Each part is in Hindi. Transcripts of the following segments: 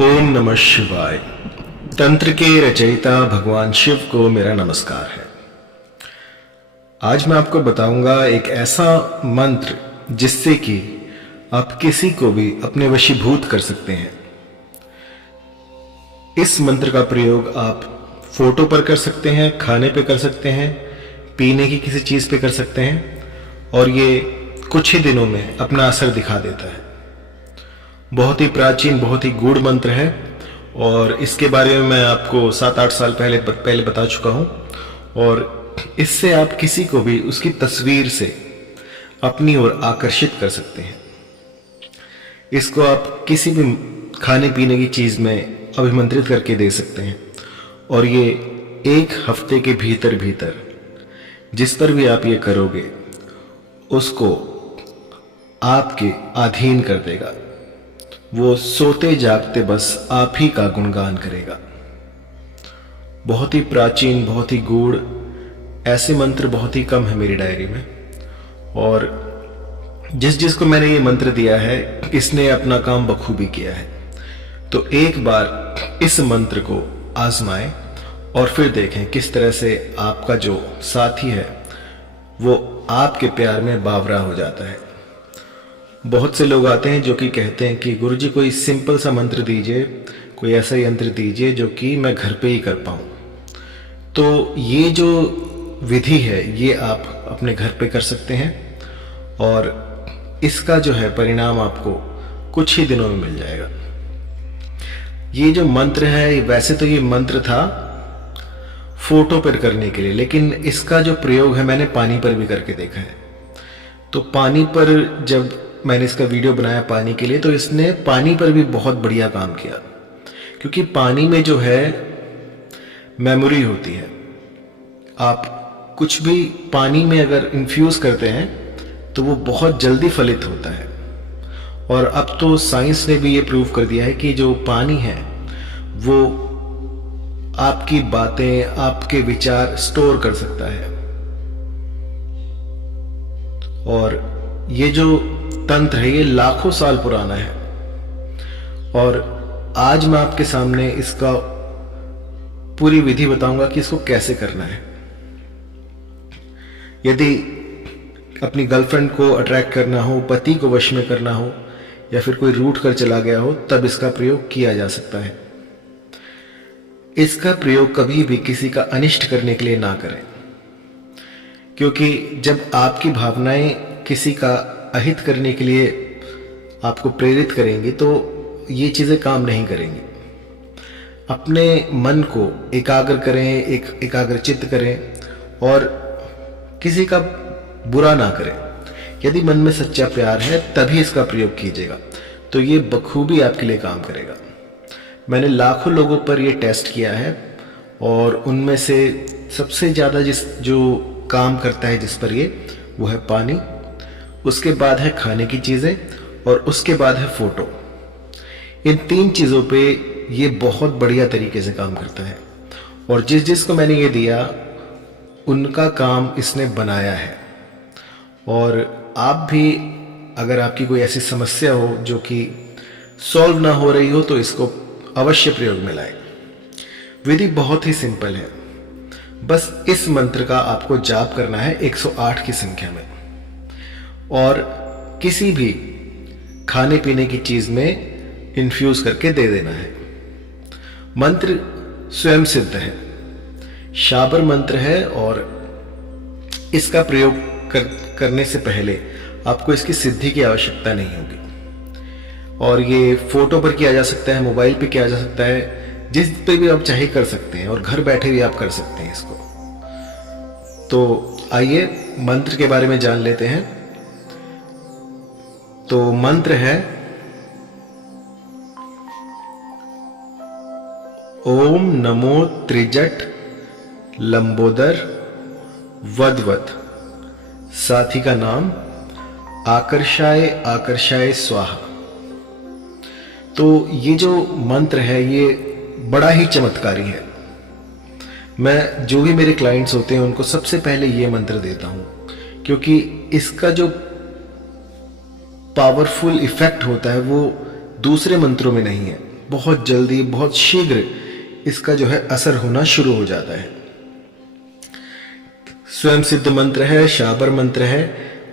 ओम नमः शिवाय। तंत्र के रचयिता भगवान शिव को मेरा नमस्कार है। आज मैं आपको बताऊंगा एक ऐसा मंत्र जिससे कि आप किसी को भी अपने वशीभूत कर सकते हैं। इस मंत्र का प्रयोग आप फोटो पर कर सकते हैं, खाने पे कर सकते हैं, पीने की किसी चीज पे कर सकते हैं और ये कुछ ही दिनों में अपना असर दिखा देता है। बहुत ही प्राचीन, बहुत ही गूढ़ मंत्र है और इसके बारे में मैं आपको 7-8 साल पहले बता चुका हूं और इससे आप किसी को भी उसकी तस्वीर से अपनी ओर आकर्षित कर सकते हैं। इसको आप किसी भी खाने पीने की चीज में अभिमंत्रित करके दे सकते हैं और ये 1 हफ्ते के भीतर भीतर जिस पर भी आप ये करोगे उसको आपके अधीन कर देगा। वो सोते जागते बस आप ही का गुणगान करेगा। बहुत ही प्राचीन, बहुत ही गूढ़, ऐसे मंत्र बहुत ही कम है मेरी डायरी में और जिसको मैंने ये मंत्र दिया है इसने अपना काम बखूबी किया है। तो एक बार इस मंत्र को आजमाएं और फिर देखें किस तरह से आपका जो साथी है वो आपके प्यार में बावरा हो जाता है। बहुत से लोग आते हैं जो कि कहते हैं कि गुरुजी कोई सिंपल सा मंत्र दीजिए, कोई ऐसा यंत्र दीजिए जो कि मैं घर पे ही कर पाऊँ। तो ये जो विधि है ये आप अपने घर पे कर सकते हैं और इसका जो है परिणाम आपको कुछ ही दिनों में मिल जाएगा। ये जो मंत्र है वैसे तो ये मंत्र था फोटो पर करने के लिए, लेकिन इसका जो प्रयोग है मैंने पानी पर भी करके देखा है। तो पानी पर जब मैंने इसका वीडियो बनाया पानी के लिए तो इसने पानी पर भी बहुत बढ़िया काम किया, क्योंकि पानी में जो है मेमोरी होती है। आप कुछ भी पानी में अगर इन्फ्यूज करते हैं तो वो बहुत जल्दी फलित होता है और अब तो साइंस ने भी ये प्रूव कर दिया है कि जो पानी है वो आपकी बातें, आपके विचार स्टोर कर सकता है। और ये जो तंत्र है ये लाखों साल पुराना है और आज मैं आपके सामने इसका पूरी विधि बताऊंगा कि इसको कैसे करना है। यदि अपनी गर्लफ्रेंड को अट्रैक्ट करना हो, पति को वश में करना हो या फिर कोई रूठ कर चला गया हो तब इसका प्रयोग किया जा सकता है। इसका प्रयोग कभी भी किसी का अनिष्ट करने के लिए ना करें, क्योंकि जब आपकी भावनाएं किसी का अहित करने के लिए आपको प्रेरित करेंगी तो ये चीजें काम नहीं करेंगी। अपने मन को एकाग्र करें, एकाग्रचित्त करें और किसी का बुरा ना करें। यदि मन में सच्चा प्यार है तभी इसका प्रयोग कीजिएगा, तो ये बखूबी आपके लिए काम करेगा। मैंने लाखों लोगों पर ये टेस्ट किया है और उनमें से सबसे ज़्यादा जो काम करता है जिस पर ये, वो है पानी, उसके बाद है खाने की चीज़ें और उसके बाद है फोटो। इन 3 चीज़ों पे ये बहुत बढ़िया तरीके से काम करता है और जिसको मैंने ये दिया उनका काम इसने बनाया है। और आप भी अगर आपकी कोई ऐसी समस्या हो जो कि सॉल्व ना हो रही हो तो इसको अवश्य प्रयोग में लाएं। विधि बहुत ही सिंपल है, बस इस मंत्र का आपको जाप करना है 108 की संख्या में और किसी भी खाने पीने की चीज में इन्फ्यूज करके दे देना है। मंत्र स्वयं सिद्ध है, शाबर मंत्र है और इसका प्रयोग करने से पहले आपको इसकी सिद्धि की आवश्यकता नहीं होगी। और ये फोटो पर किया जा सकता है, मोबाइल पे किया जा सकता है, जिस पे भी आप चाहे कर सकते हैं और घर बैठे भी आप कर सकते हैं इसको। तो आइए मंत्र के बारे में जान लेते हैं। तो मंत्र है ओम नमो त्रिजट लंबोदर वदवत। साथी का नाम आकर्षाय आकर्षाय स्वाहा। तो ये जो मंत्र है ये बड़ा ही चमत्कारी है। मैं जो भी मेरे क्लाइंट्स होते हैं उनको सबसे पहले ये मंत्र देता हूं, क्योंकि इसका जो पावरफुल इफेक्ट होता है वो दूसरे मंत्रों में नहीं है। बहुत जल्दी, बहुत शीघ्र इसका जो है असर होना शुरू हो जाता है। स्वयं सिद्ध मंत्र है, शाबर मंत्र है,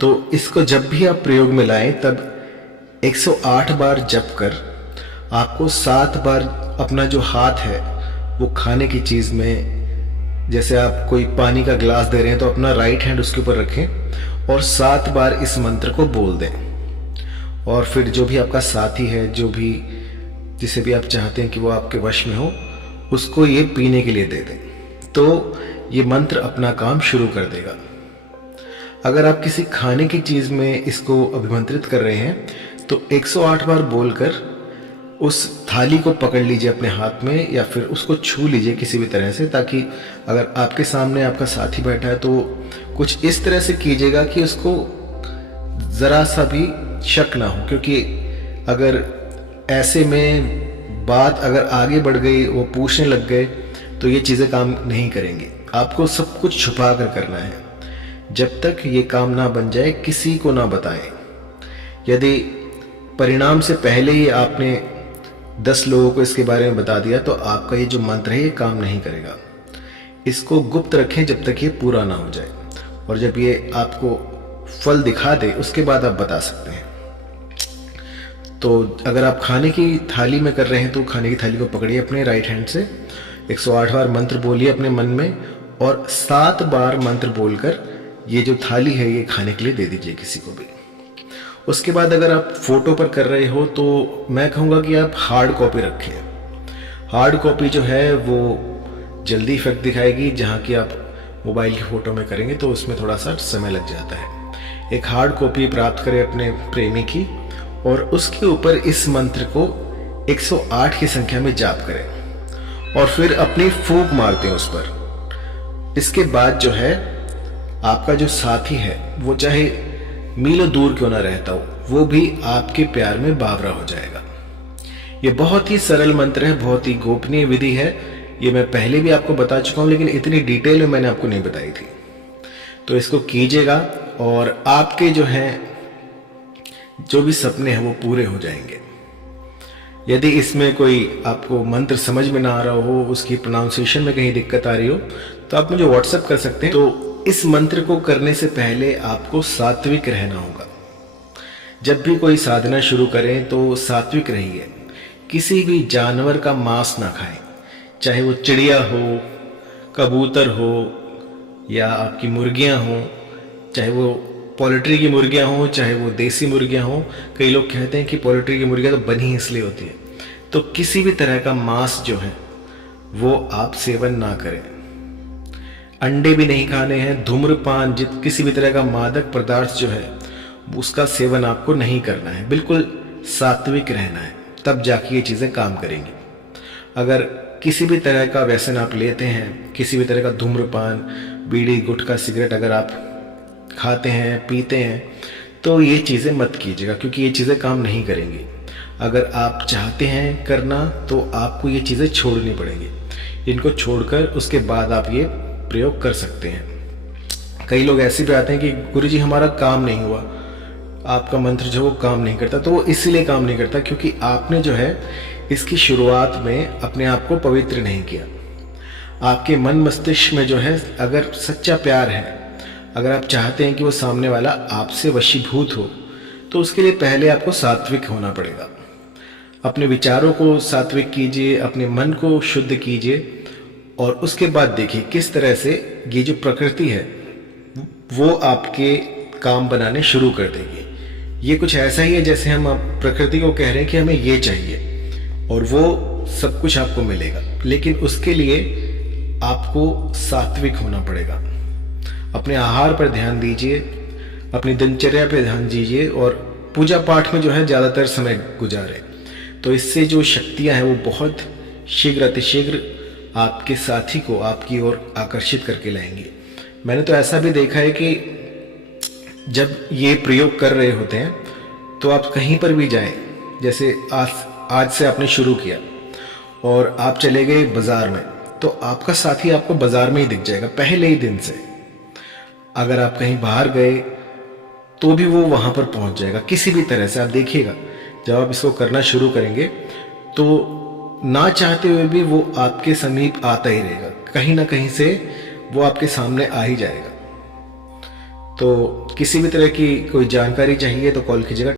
तो इसको जब भी आप प्रयोग में लाएं तब 108 बार जप कर आपको 7 बार अपना जो हाथ है वो खाने की चीज़ में, जैसे आप कोई पानी का गिलास दे रहे हैं तो अपना राइट हैंड उसके ऊपर रखें और 7 बार इस मंत्र को बोल दें। और फिर जो भी आपका साथी है, जो भी जिसे भी आप चाहते हैं कि वो आपके वश में हो, उसको ये पीने के लिए दे दें, तो ये मंत्र अपना काम शुरू कर देगा। अगर आप किसी खाने की चीज़ में इसको अभिमंत्रित कर रहे हैं तो 108 बार बोलकर उस थाली को पकड़ लीजिए अपने हाथ में, या फिर उसको छू लीजिए किसी भी तरह से, ताकि अगर आपके सामने आपका साथी बैठा है तो कुछ इस तरह से कीजिएगा कि उसको ज़रा सा भी शक ना हो, क्योंकि अगर ऐसे में बात अगर आगे बढ़ गई, वो पूछने लग गए, तो ये चीज़ें काम नहीं करेंगी। आपको सब कुछ छुपा कर करना है। जब तक ये काम ना बन जाए किसी को ना बताएं। यदि परिणाम से पहले ही आपने 10 लोगों को इसके बारे में बता दिया तो आपका ये जो मंत्र है ये काम नहीं करेगा। इसको गुप्त रखें जब तक ये पूरा ना हो जाए, और जब ये आपको फल दिखा दे उसके बाद आप बता सकते हैं। तो अगर आप खाने की थाली में कर रहे हैं तो खाने की थाली को पकड़िए अपने राइट हैंड से, 108 बार मंत्र बोलिए अपने मन में, और 7 बार मंत्र बोलकर ये जो थाली है ये खाने के लिए दे दीजिए किसी को भी। उसके बाद अगर आप फोटो पर कर रहे हो तो मैं कहूँगा कि आप हार्ड कॉपी रखें। हार्ड कॉपी जो है वो जल्दी इफेक्ट दिखाएगी, जहाँ की आप मोबाइल की फ़ोटो में करेंगे तो उसमें थोड़ा सा समय लग जाता है। एक हार्ड कॉपी प्राप्त करें अपने प्रेमी की, और उसके ऊपर इस मंत्र को 108 की संख्या में जाप करें और फिर अपनी फूंक मारते हैं उस पर। इसके बाद जो है आपका जो साथी है वो चाहे मीलों दूर क्यों ना रहता हो, वो भी आपके प्यार में बावरा हो जाएगा। ये बहुत ही सरल मंत्र है, बहुत ही गोपनीय विधि है। ये मैं पहले भी आपको बता चुका हूँ, लेकिन इतनी डिटेल में मैंने आपको नहीं बताई थी। तो इसको कीजिएगा और आपके जो हैं जो भी सपने हैं वो पूरे हो जाएंगे। यदि इसमें कोई आपको मंत्र समझ में ना आ रहा हो, उसकी प्रोनाउंसिएशन में कहीं दिक्कत आ रही हो, तो आप मुझे व्हाट्सएप कर सकते हैं। तो इस मंत्र को करने से पहले आपको सात्विक रहना होगा। जब भी कोई साधना शुरू करें तो सात्विक रहिए। किसी भी जानवर का मांस ना खाएं, चाहे वो चिड़िया हो, कबूतर हो, या आपकी मुर्गियां हो, चाहे वो पोल्ट्री की मुर्गियां हो, चाहे वो देसी मुर्गियां हो। कई लोग कहते हैं कि पोल्ट्री की मुर्गियां तो बनी इसलिए होती है। तो किसी भी तरह का मांस जो है वो आप सेवन ना करें। अंडे भी नहीं खाने हैं। धूम्रपान, किसी भी तरह का मादक पदार्थ जो है उसका सेवन आपको नहीं करना है। बिल्कुल सात्विक रहना है, तब जाके ये चीज़ें काम करेंगी। अगर किसी भी तरह का व्यसन आप लेते हैं, किसी भी तरह का धूम्रपान, बीड़ी, गुटखा, सिगरेट अगर आप खाते हैं, पीते हैं, तो ये चीज़ें मत कीजिएगा, क्योंकि ये चीज़ें काम नहीं करेंगी। अगर आप चाहते हैं करना तो आपको ये चीज़ें छोड़नी पड़ेंगी। इनको छोड़कर उसके बाद आप ये प्रयोग कर सकते हैं। कई लोग ऐसे भी आते हैं कि गुरुजी हमारा काम नहीं हुआ, आपका मंत्र जो वो काम नहीं करता। तो वो इसलिए काम नहीं करता क्योंकि आपने जो है इसकी शुरुआत में अपने आप को पवित्र नहीं किया। आपके मन मस्तिष्क में जो है अगर सच्चा प्यार है, अगर आप चाहते हैं कि वो सामने वाला आपसे वशीभूत हो, तो उसके लिए पहले आपको सात्विक होना पड़ेगा। अपने विचारों को सात्विक कीजिए, अपने मन को शुद्ध कीजिए, और उसके बाद देखिए किस तरह से ये जो प्रकृति है वो आपके काम बनाने शुरू कर देगी। ये कुछ ऐसा ही है जैसे हम प्रकृति को कह रहे हैं कि हमें ये चाहिए और वो सब कुछ आपको मिलेगा, लेकिन उसके लिए आपको सात्विक होना पड़ेगा। अपने आहार पर ध्यान दीजिए, अपनी दिनचर्या पर ध्यान दीजिए, और पूजा पाठ में जो है ज़्यादातर समय गुजारें। तो इससे जो शक्तियां हैं वो बहुत शीघ्र अतिशीघ्र आपके साथी को आपकी ओर आकर्षित करके लाएंगी। मैंने तो ऐसा भी देखा है कि जब ये प्रयोग कर रहे होते हैं तो आप कहीं पर भी जाएं, जैसे आज से आपने शुरू किया और आप चले गए बाजार में, तो आपका साथी आपको बाजार में ही दिख जाएगा पहले ही दिन से। अगर आप कहीं बाहर गए तो भी वो वहाँ पर पहुँच जाएगा किसी भी तरह से। आप देखिएगा जब आप इसको करना शुरू करेंगे तो ना चाहते हुए भी वो आपके समीप आता ही रहेगा, कहीं ना कहीं से वो आपके सामने आ ही जाएगा। तो किसी भी तरह की कोई जानकारी चाहिए तो कॉल कीजिएगा।